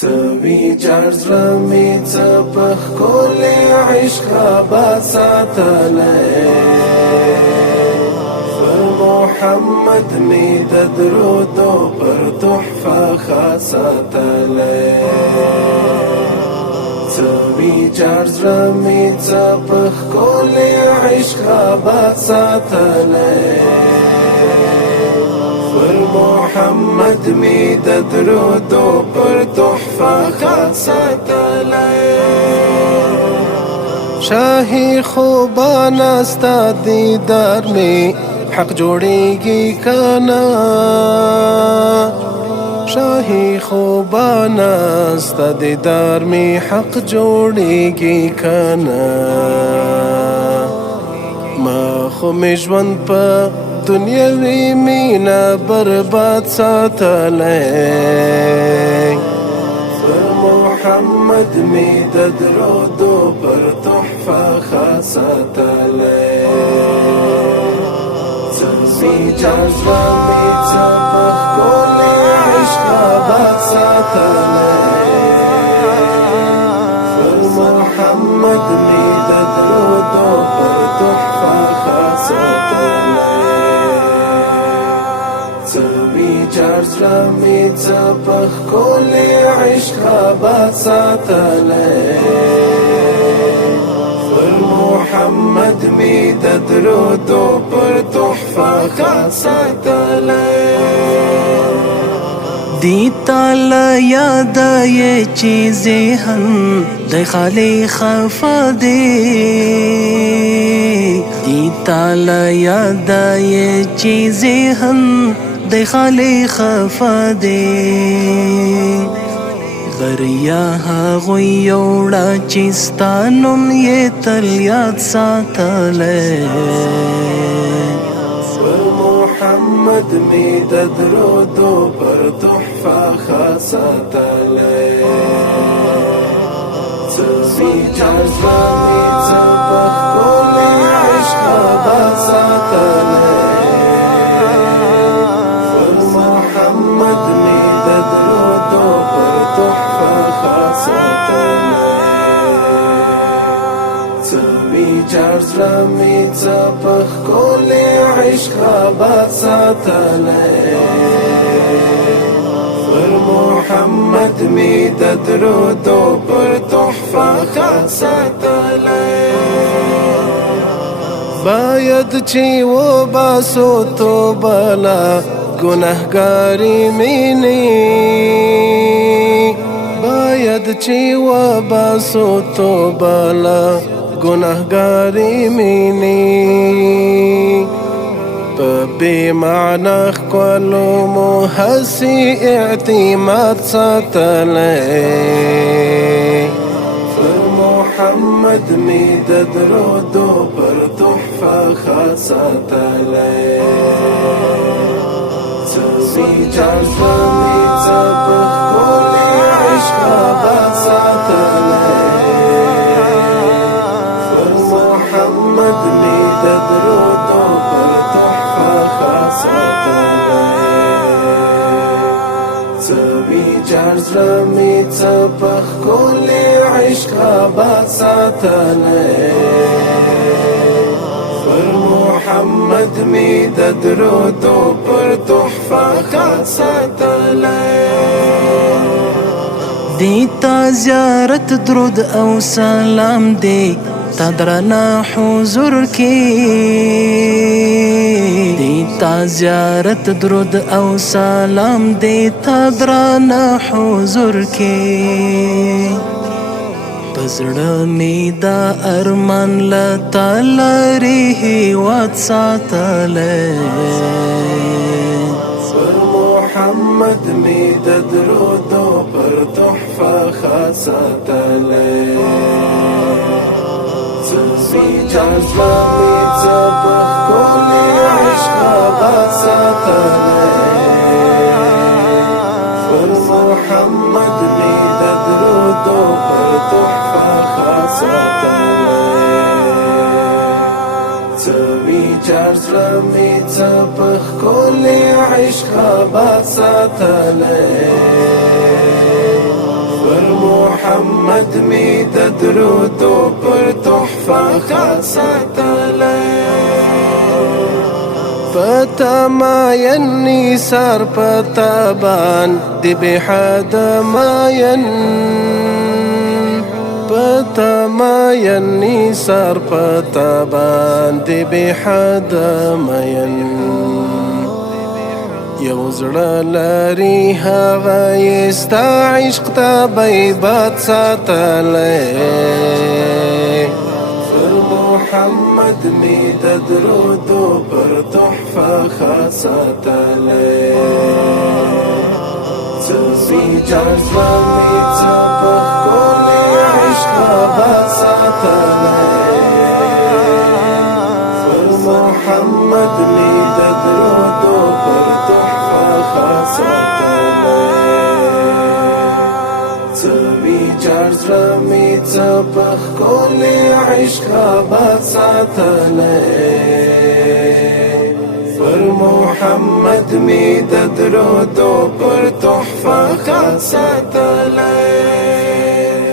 تبي جرزر ميت بخكل عشق بساتلي محمد ميد درود پر تحفه خاصتلي تبي جرزر ميت بخكل عشق بساتلي محمد ميد درود پر تحفه خاصتلي شاهی خوبان است دیدار میں حق جوڑेगी کنا شاهی خوبان است دیدار میں حق جوڑेगी کنا ما خو مجوند په دنیاوی مینا برباد ساتلی محمد می د درودو پر تحفه خاصتلی زلمی جذبه می څپخ کلی عشق آباد ساتلی محمد می د درودو پر تحفه خاصتلی جرزر می څپخ کلی عشق آباد ساتلی محمد می د درودو پر تحفه خاصتلی دیتا یاد یہ چیزیں ہم دے خالی خفا دے دیتا یاد یہ چیزیں ہم دے خالی خفا دے بریا هغوی یوڑا چیستانم یہ تل یاد ساتلی محمد می د درودو پر تحفه خاصتلی زلمی جذبه می څپخ کلی عشق آباد ساتلی محمد می د درودو پر تحفه خاصتلی څوی جرزر می څپخ کلی عشق آباد ساتلی محمد می د درودو پر تحفه خاصتلی باید چی و باسو تو بلا گناهگاری مینی باید چی و باسو تو بالا گناهگاری مینی بی معنی خکولو مو حسی اعتماد ساتلی محمد می د درودو پر تحفه خاصتلی زلمی جذبه می څپخ کلی عشق آباد ساتلی محمد می د درودو پر تحفه خاصتلی څوی جرزر می څپخ کلی عشق آباد ساتلی محمد می د درودو پر تحفه خاصتلی دیتا زیارت درود او سلام دے تا درنا حضور کی دیتا زیارت درود او سلام دے تا درنا حضور کی پزړه می دا ارمان لتا لري هیواد ساتلی محمد می د درودو پر تحفه خاصتلی زلمی جذبه می څپخ کلی عشق آباد ساتلی محمد می د درودو پر تحفه خاصتلی څوی جرزر می څپخ کلی عشق آباد ساتلی درودو پر تحفه خاص ساتلی پتا ماین نیسار پتا بان دی بحد ماین پتا ماین نیسار پتا بان دی بحد ماین یو زړه لري هغه یې ستا عشق ته بیبات ساتلی محمد می د درودو پر تحفه خاص ساتلی څه ویجاړ زړه مې څه په ښکلي عشق آباد ساتلی پر محمد می د درودو پر تحفه خاص ساتلی څه ویجاړ زړه مې څه په ښکلي عشق آباد ساتلی پر محمد می د درودو پر تحفه خاص ساتلی